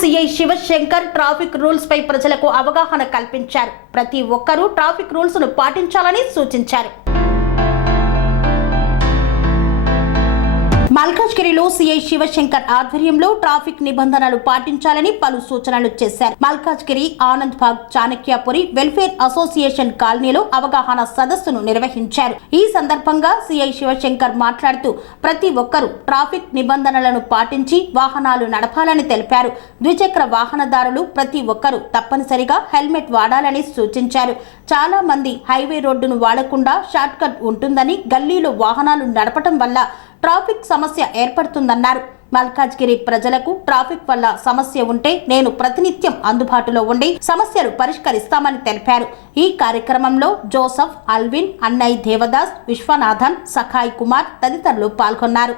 CI Shivshankar traffic rules పై ప్రజలకు అవగాహన కల్పించారు. ప్రతి ఒక్కరూ ట్రాఫిక్ రూల్స్ ను పాటించాలని సూచించారు. మల్కాజ్గిరిలో సిఐ శివశంకర్ ఆధ్వర్యంలో ట్రాఫిక్ నిబంధనలు పాటించాలని పలు సూచనలు చేశారు. మల్కాజ్గిరి ఆనంద్ బాగ్ చాణక్యపురి వెల్ఫేర్ అసోసియేషన్ కాలనీలో అవగాహన సదస్సును నిర్వహించారు. ఈ సందర్భంగా సిఐ శివశంకర్ మాట్లాడుతూ ప్రతి ఒక్కరూ ట్రాఫిక్ నిబంధనలను పాటించి వాహనాలు నడపాలని తెలిపారు. ద్విచక్ర వాహనదారులు ప్రతి ఒక్కరూ తప్పనిసరిగా హెల్మెట్ వాడాలని సూచించారు. చాలా మంది హైవే రోడ్డును వాడకుండా షార్ట్ కట్ ఉంటుందని గల్లీలో వాహనాలు నడపడం వల్ల ట్రాఫిక్ సమస్య ఏర్పడుతుందన్నారు. మల్కాజ్గిరి ప్రజలకు ట్రాఫిక్ వల్ల సమస్య ఉంటే నేను ప్రతినిత్యం అందుబాటులో ఉండి సమస్యలు పరిష్కరిస్తామని తెలిపారు. ఈ కార్యక్రమంలో జోసఫ్, అల్విన్, అన్నయ్ దేవదాస్, విశ్వనాథన్, సఖాయ్ కుమార్ తదితరులు పాల్గొన్నారు.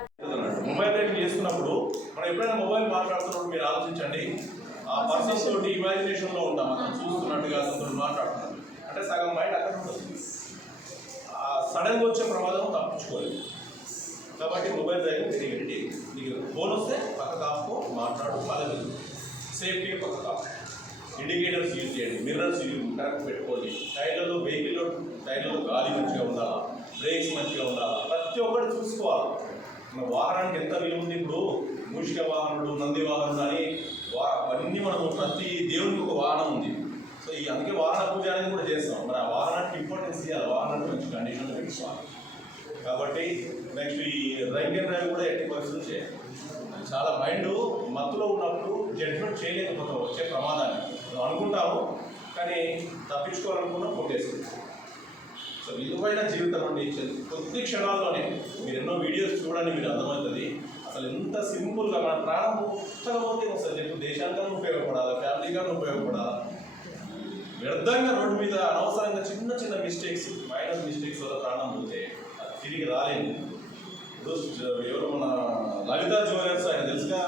కాబట్టి మొబైల్ డ్రైవింగ్ తిరిగి నీకు ఫోన్ వస్తే పక్క కాపుకో మాట్లాడు పదవి సేఫ్టీగా పక్క కాపు ఇండికేటర్స్ యూజ్ చేయండి, మిర్రర్స్ కరెక్ట్ పెట్టుకోండి, టైర్లలో గాలి మంచిగా ఉండాలా, బ్రేక్స్ మంచిగా ఉండాలా, ప్రతి ఒక్కటి చూసుకోవాలి. మన వాహనానికి ఎంత విలువ ఉంది. ఇప్పుడు మూషిక వాహనుడు, నంది వాహనుడు అని అన్నీ మనము ప్రతి దేవునికి ఒక వాహనం ఉంది. సో అందుకే వాహన పూజ అనేది కూడా చేస్తాం. మరి ఆ వాహనానికి ఇంపార్టెన్స్ ఇవ్వాలి, వాహనానికి మంచి కండిషన్లో పెట్టుకోవాలి. కాబట్టి నెక్స్ట్ ఈ డ్రైవింగ్ అండ్ డ్రైవ్ కూడా ఎట్టి పరిస్థితులు చేయాలి. చాలా మైండ్ మత్తులో ఉన్నప్పుడు జడ్జ్మెంట్ చేయలేకపోతాం వచ్చే ప్రమాదాన్ని మనం అనుకుంటాము, కానీ తప్పించుకోవాలనుకున్నా కొట్టేస్తుంది. సో విలువైన జీవితం అండి, కొద్ది క్షణాల్లోనే మీరు ఎన్నో వీడియోస్ చూడండి, మీరు అర్థమవుతుంది అసలు ఎంత సింపుల్గా మన ప్రాణం పుస్తకం పోతే వస్తుంది. చెప్పు దేశానికన్నా ఉపయోగపడాలా, ఫ్యామిలీగానే ఉపయోగపడాలా. వ్యర్థంగా రోడ్డు మీద అనవసరంగా చిన్న చిన్న మిస్టేక్స్, మైనర్ మిస్టేక్స్ వల్ల ప్రాణం పోతే తిరిగి రాలేదు. ఎవరు మన లలితా జ్యువెలర్స్ ఆయన తెలుసుగా.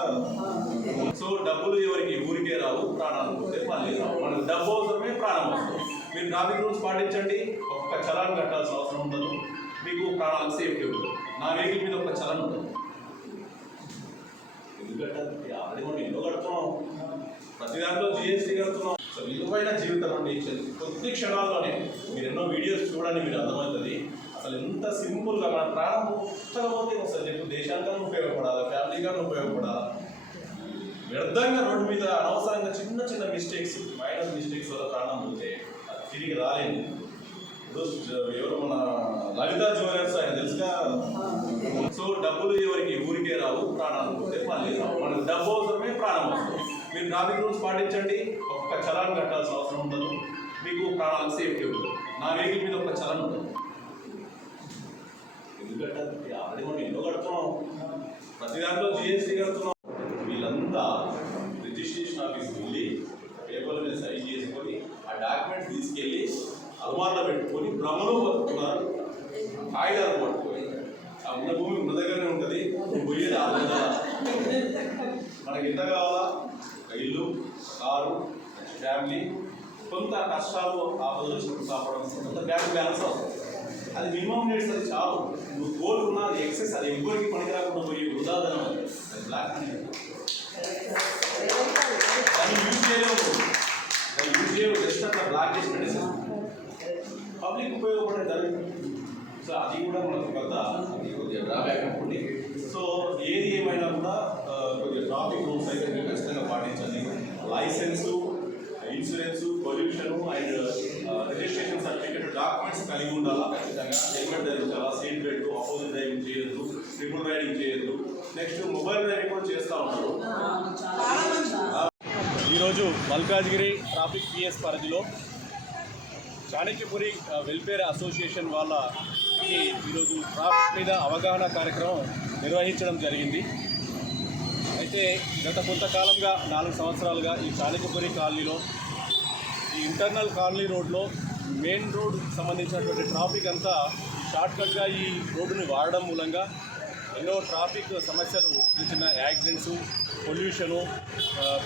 సో డబ్బులు ఎవరికి ఊరికే రావు, ప్రాణాలు పోతే మళ్ళీ రావు. మనకు డబ్బు అవసరమే, ప్రాణం అవసరం. మీరు ట్రాఫిక్ రూల్స్ పాటించండి, ఒక్క చలాన్ కట్టాల్సిన అవసరం ఉండదు, మీకు ప్రాణాలకు సేఫ్టీ ఉంటుంది. నా వెహికల్ మీద ఒక చలాన్ ఉంటుంది. ఎందుకంటే ఆల్రెడీ మనం ఎన్నో కడుతున్నాం, ప్రతి దాంట్లో GST కడుతున్నాం. సో విలువైన జీవితం అండి, కొద్ది క్షణాల్లోనే మీరు ఎన్నో వీడియోస్ చూడండి, మీరు అర్థమవుతుంది అసలు ఎంత సింపుల్గా మన ప్రాణం పుస్తకం పోతే వస్తుంది. చెప్పు దేశానికన్నా ఉపయోగపడాలా, ఫ్యామిలీగానే ఉపయోగపడాలా. వ్యర్థంగా రోడ్డు మీద అనవసరంగా చిన్న చిన్న మిస్టేక్స్, మైనర్ మిస్టేక్స్ వల్ల ప్రాణం పోతే తిరిగి రాలేదు. ఎవరు మన లలితా జ్యువెలర్స్ ఆయన తెలుసుగా. సో డబ్బులు ఎవరికి ఊరికే రావు, ప్రాణాలు పోతే మళ్ళీ రావు. మనకు డబ్బు అవసరమే, ప్రాణం అవసరం. మీరు ట్రాఫిక్ రూల్స్ పాటించండి, ఒక్క చలాన్ కట్టాల్సిన అవసరం ఉండదు, మీకు ప్రాణాలకు సేఫ్టీ ఉంటుంది. నా వెహికల్ మీద ఒక చలాన్ ఉంటుంది. ఎందుకంటే ఆల్రెడీ మనం ఎన్నో కడుతున్నాం, ప్రతి దాంట్లో GST కడుతున్నాం. వీళ్ళంతా రిజిస్ట్రేషన్ ఆఫీస్కి వెళ్ళి పేపర్ల మీద సైన్ చేసుకొని ఆ డాక్యుమెంట్స్ తీసుకెళ్ళి అలమార్లో పెట్టుకొని భ్రమలో బతుకుతున్నారు. కాగితాలు పట్టుకొని ఆ ఉన్న భూమి ఉన్న దగ్గరనే ఉంటుంది, పోయేది ఆ విధంగా. మనకి ఎంత కావాలా? ఇల్లు, కారు, ఫ్యామిలీ, కొంత కష్టాలు ఆపదలు కాపాడడం, కొంత బ్యాంక్ బ్యాలెన్స్ అవసరం. అది మినిమం రేట్స్, అది చాలు. నువ్వు కోరుకున్నా అది ఎక్సెస్, అది ఎవరికి పనికి రాకుండా పోయి ఉదాహరణ అది బ్లాక్ అనేది దాన్ని యూజ్ చేయలేవు, జస్ట్ అట్లా బ్లాక్ చేసి పెట్టేసాను. పబ్లిక్ ఉపయోగపడే దాని. సో అది కూడా మనకు పెద్ద అది కొద్దిగా డ్రాబ్యాక్ అనుకోండి. సో ఏది ఏమైనా కూడా కొద్దిగా ట్రాఫిక్ రూల్స్ అయితే మీరు ఖచ్చితంగా పాటించండి. License, insurance, pollution and registration certificate documents కలిగి ఉండాలా. ఖచ్చితంగా హెల్మెట్ ధరించాలా, సీట్ బెల్ట్, అపోజిట్ డ్రైవింగ్ చేయొద్దు, ట్రిపుల్ రైడింగ్ చేయొద్దు. నెక్స్ట్ మొబైల్ డ్రైవింగ్ కూడా చేస్తూ ఉంటారు. ఈరోజు మల్కాజ్గిరి ట్రాఫిక్ PS పరిధిలో చాణక్యపురి వెల్ఫేర్ అసోసియేషన్ వాళ్ళకి ఈరోజు ట్రాఫిక్ మీద అవగాహన కార్యక్రమం నిర్వహించడం జరిగింది. అయితే గత కొంతకాలంగా 4 సంవత్సరాలుగా ఈ చాణక్యపురి కాలనీలో, ఈ ఇంటర్నల్ కాలనీ రోడ్లో మెయిన్ రోడ్ సంబంధించినటువంటి ట్రాఫిక్ అంతా షార్ట్కట్గా ఈ రోడ్డుని వాడడం మూలంగా ఎన్నో ట్రాఫిక్ సమస్యలు, చిన్న యాక్సిడెంట్స్, పొల్యూషను,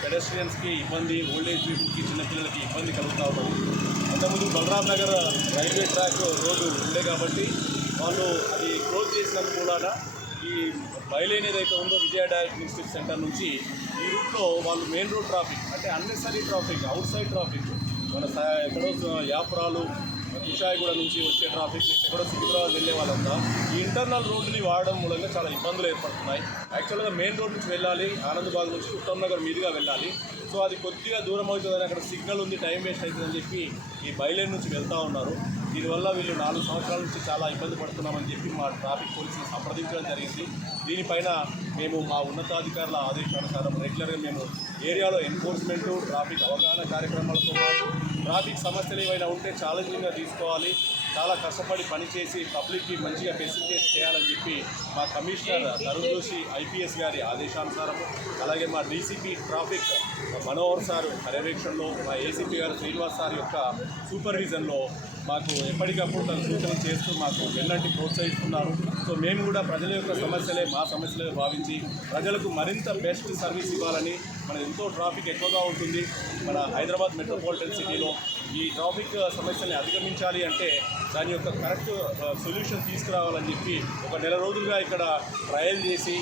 పెడస్ట్రియన్స్కి ఇబ్బంది, ఓల్డేజ్ పీపుల్కి, చిన్నపిల్లలకి ఇబ్బంది కలుగుతూ ఉంటుంది. అంతకుముందు Balram Nagar railway track road ఉండే కాబట్టి వాళ్ళు అది క్లోజ్ చేసినందుకు కూడా ఈ బయలేని ఏదైతే ఉందో విజయ డయాగ్నోస్టిక్ సెంటర్ నుంచి ఈ రూట్లో వాళ్ళు మెయిన్ రోడ్ ట్రాఫిక్ అంటే unnecessary traffic, out side traffic, మన ఎక్కడో యాపురాలు కుషాయిగూడ నుంచి వచ్చే ట్రాఫిక్ ఎక్కడో సికింద్రాబాద్ వెళ్ళే వాళ్ళంతా ఈ ఇంటర్నల్ రోడ్డుని వాడడం మూలంగా చాలా ఇబ్బందులు ఏర్పడుతున్నాయి. యాక్చువల్గా మెయిన్ రోడ్ నుంచి వెళ్ళాలి, ఆనందబాగ్ నుంచి ఉత్తమ్ నగర్ మీదుగా వెళ్ళాలి. సో అది కొద్దిగా దూరం అవుతుందని అక్కడ సిగ్నల్ ఉంది, టైం వేస్ట్ అవుతుందని చెప్పి ఈ బయలేని నుంచి వెళ్తూ ఉన్నారు. దీనివల్ల వీళ్ళు 4 సంవత్సరాల నుంచి చాలా ఇబ్బంది పడుతున్నామని చెప్పి మా ట్రాఫిక్ పోలీసులు సంప్రదించడం జరిగింది. దీనిపైన మేము మా ఉన్నతాధికారుల ఆదేశానుసారం రెగ్యులర్గా మేము ఏరియాలో ఎన్ఫోర్స్మెంటు, ట్రాఫిక్ అవగాహన కార్యక్రమాలతో పాటు ట్రాఫిక్ సమస్యలు ఏమైనా ఉంటే ఛాలెంజింగ్గా తీసుకోవాలి, చాలా కష్టపడి పనిచేసి పబ్లిక్కి మంచిగా ఫెసిలిటేట్ చేయాలని చెప్పి మా కమిషనర్ తరుణ్ జోషి ఐపీఎస్ గారి ఆదేశానుసారము, అలాగే మా డీసీపీ ట్రాఫిక్ మనోహర్ సార్ పర్యవేక్షణలో, మా ఏసీపీ గారు శ్రీనివాస్ సార్ యొక్క సూపర్విజన్లో మాకు ఎప్పటికప్పుడు తన సూచనలు చేస్తూ మాకు వెన్నంటి ప్రోత్సహిస్తున్నారు. సో మేము కూడా ప్రజల యొక్క సమస్యలే మా సమస్యలే భావించి ప్రజలకు మరింత బెస్ట్ సర్వీస్ ఇవ్వాలని, మన ఎంతో ట్రాఫిక్ ఎక్కువగా ఉంటుంది మన హైదరాబాద్ మెట్రోపాలిటన్ సిటీలో. ఈ ట్రాఫిక్ సమస్యల్ని అధిగమించాలి అంటే దాని యొక్క కరెక్ట్ సొల్యూషన్ తీసుకురావాలని చెప్పి ఒక నెల రోజులుగా ఇక్కడ ట్రయల్ చేసి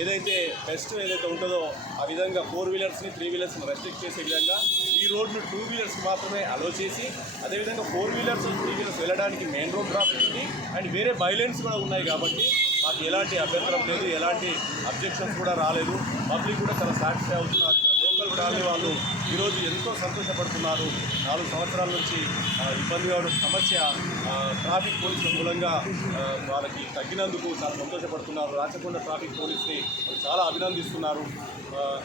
ఏదైతే బెస్ట్ ఏదైతే ఉంటుందో ఆ విధంగా 4 వీలర్స్ని 3 వీలర్స్ని రెస్ట్రిక్ట్ చేసే విధంగా ఈ రోడ్ను 2 వీలర్స్ మాత్రమే అలో చేసి, అదేవిధంగా 4 వీలర్స్ 3 వీలర్స్ వెళ్ళడానికి మెయిన్ రోడ్ ట్రాఫిక్ ఉంది అండ్ వేరే బైలైన్స్ కూడా ఉన్నాయి. కాబట్టి మాకు ఎలాంటి అభ్యంతరం లేదు, ఎలాంటి అబ్జెక్షన్స్ కూడా రాలేదు. పబ్లిక్ కూడా చాలా సాటిస్ఫై అవుతున్నారు. లోకల్ కాలనీ వాళ్ళు ఈరోజు ఎంతో సంతోషపడుతున్నారు. 4 సంవత్సరాల నుంచి ఇబ్బందిగా ఉన్న సమస్య ట్రాఫిక్ పోలీసుల మూలంగా వాళ్ళకి తగ్గినందుకు చాలా సంతోషపడుతున్నారు. రాచకొండ ట్రాఫిక్ పోలీస్ని చాలా అభినందిస్తున్నారు.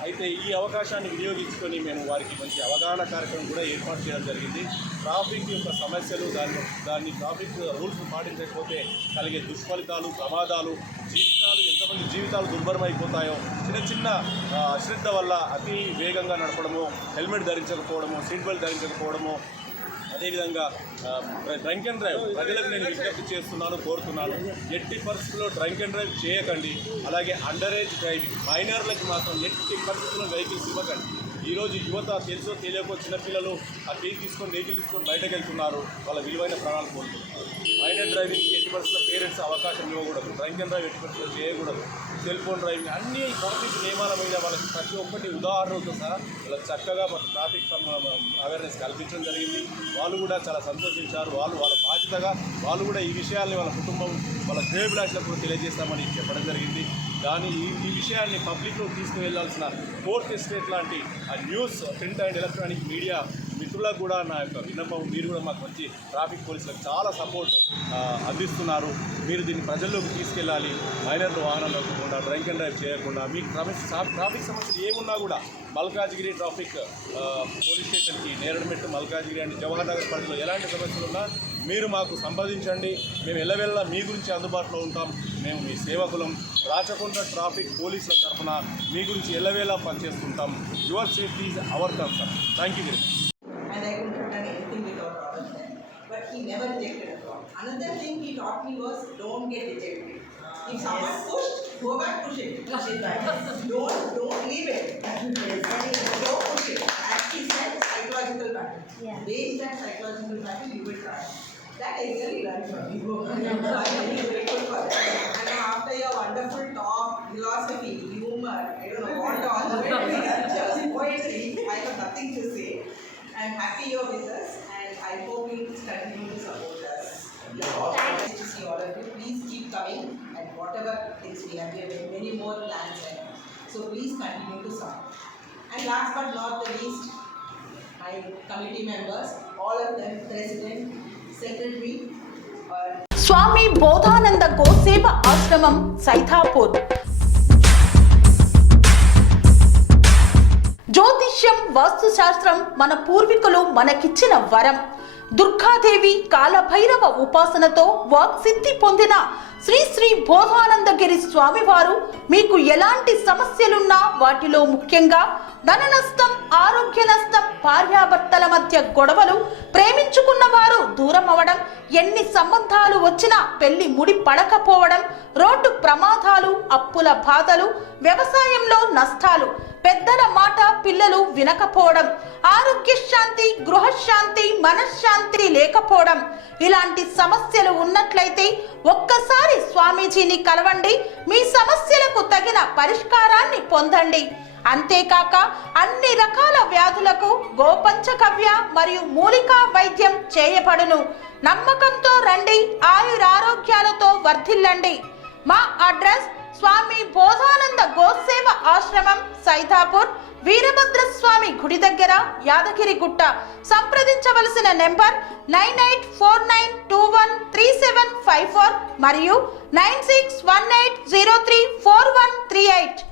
అయితే ఈ అవకాశాన్ని వినియోగించుకొని మేము వారికి మంచి అవగాహన కార్యక్రమం కూడా ఏర్పాటు చేయడం జరిగింది. ట్రాఫిక్ యొక్క సమస్యలు, దాన్ని ట్రాఫిక్ రూల్స్ పాటించకపోతే కలిగే దుష్ఫలితాలు, ప్రమాదాలు, ఎంతమంది జీవితాలు దుర్భరమైపోతాయో, చిన్న అశ్రద్ధ వల్ల అతి వేగంగా నడపడము, హెల్మెట్ ధరించకపోవడము, సీట్ బెల్ట్ ధరించకపోవడము, అదేవిధంగా డ్రంక్ అండ్ డ్రైవ్ ప్రజలకు నేను విజ్ఞప్తి చేస్తున్నాను, కోరుతున్నాను. ఎట్టి పరిస్థితుల్లో డ్రంక్ అండ్ డ్రైవ్ చేయకండి. అలాగే అండర్ ఏజ్ డ్రైవింగ్ మైనర్లకి మాత్రం ఎట్టి పరిస్థితుల్లో వెహికల్స్ ఇవ్వకండి. ఈరోజు యువత తెలుసో తెలియకో చిన్నపిల్లలు ఆ వెహికల్ తీసుకొని బయటకు వెళ్తున్నారు, వాళ్ళ విలువైన ప్రాణాలు కోల్పోతున్నారు. మైనర్ డ్రైవింగ్కి ఎట్టి పరిస్థితుల్లో పేరెంట్స్ అవకాశం ఇవ్వకూడదు, డ్రంక్ అండ్ డ్రైవ్ ఎట్టి పరిస్థితుల్లో చేయకూడదు, సెల్ ఫోన్ డ్రైవింగ్ అన్ని ట్రాఫిక్ నియమాల మీద వాళ్ళకి ప్రతి ఒక్కటి ఉదాహరణతో సహా వాళ్ళకి చక్కగా ట్రాఫిక్ అవేర్నెస్ కల్పించడం జరిగింది. వాళ్ళు కూడా చాలా సంతోషించారు. వాళ్ళ బాధ్యతగా వాళ్ళు కూడా ఈ విషయాల్ని వాళ్ళ కుటుంబం, వాళ్ళ శ్రేయోభిలాషులకు కూడా తెలియజేస్తామని చెప్పడం జరిగింది. ఈ విషయాన్ని పబ్లిక్లో తీసుకువెళ్లాల్సిన 4th ఎస్టేట్ లాంటి ఆ news, print and electronic media మిత్రులకు కూడా నా యొక్క విన్నపం, మీరు కూడా మాకు వచ్చి ట్రాఫిక్ పోలీసులకు చాలా సపోర్ట్ అందిస్తున్నారు. మీరు దీన్ని ప్రజల్లోకి తీసుకెళ్ళాలి. మైనర్లు వాహనాలు నడపకుండా, డ్రంక్ అండ్ డ్రైవ్ చేయకుండా, మీకు ట్రాఫిక్ సమస్యలు ఏమున్నా కూడా మల్కాజ్గిరి ట్రాఫిక్ పోలీస్ స్టేషన్కి, నేరడమెట్టు, మల్కాజ్గిరి అండ్ జవహర్ నగర్ పరిధిలో ఎలాంటి సమస్యలు ఉన్నా మీరు మాకు సంప్రదించండి. మేము ఎల్లవెల్లా మీ గురించి అందుబాటులో ఉంటాం. మేము మీ సేవకులం. రాచకొండ ట్రాఫిక్ పోలీసుల తరఫున మీ గురించి ఎల్లవేళలా పనిచేస్తుంటాం. Your safety is our concern. Thank you very much. And I couldn't have done anything without Robert then. But he never rejected at all. Another thing he taught me was don't get rejected. If someone pushed, go back, push it. Don't leave it. Don't push it. As he said, psychological battle. Yeah. Based on psychological battle, you will try. That I really learned from you. So I'm very grateful for that. And after your wonderful talk, philosophy, humor, I don't know what all the way, just poetry, I have nothing to say. I'm happy you're with us, and I hope you'll continue to support us. Nice to see all of you. Please keep coming, and whatever things we have many more plans ahead. So please continue to support. And last but not the least, my committee members, all of them, president, secretary, స్వామి బోధానంద గోసేవ ఆశ్రమం సైథాపూర్. జ్యోతిష్యం, వాస్తుశాస్త్రం మన పూర్వీకులు మనకిచ్చిన వరం. దుర్గాదేవి, కాలభైరవ ఉపాసనతో వాక్సిద్ధి పొందిన శ్రీ శ్రీ బోధానందగిరి స్వామివారు మీకు ఎలాంటి సమస్యలున్నా, వాటిలో ముఖ్యంగా ధన నష్టం, ఆరోగ్య నష్టం, భార్యాభర్తల మధ్య గొడవలు, ప్రేమించుకున్న వారు దూరం అవడం, ఎన్ని సంబంధాలు వచ్చినా పెళ్లి ముడి పడకపోవడం, రోడ్డు ప్రమాదాలు, అప్పుల బాధలు, వ్యవసాయంలో నష్టాలు, పెద్దల మాట పిల్లలు వినకపోవడం, ఆరోగ్య శాంతి, గృహశాంతి, మనశ్శాంతి లేకపోవడం, ఇలాంటి సమస్యలు ఉన్నట్లయితే ఒక్కసారి స్వామీజీని కలవండి. మీ సమస్యలకు తగిన పరిష్కారాన్ని పొందండి. అంతేకాక అన్ని రకాల వ్యాధులకు గోపంచగవ్య మరియు మూలికా వైద్యం చేయబడును. నమ్మకంతో రండి, ఆయురారోగ్యాలతో వర్ధిల్లండి. మా అడ్రస్ స్వామి బోధానంద గోసేవ ఆశ్రమం, సైదాపూర్, వీరభద్రస్వామి గుడి దగ్గర, యాదగిరిగుట్ట. సంప్రదించవలసిన నెంబర్ 9849213754 మరియు 9618034138.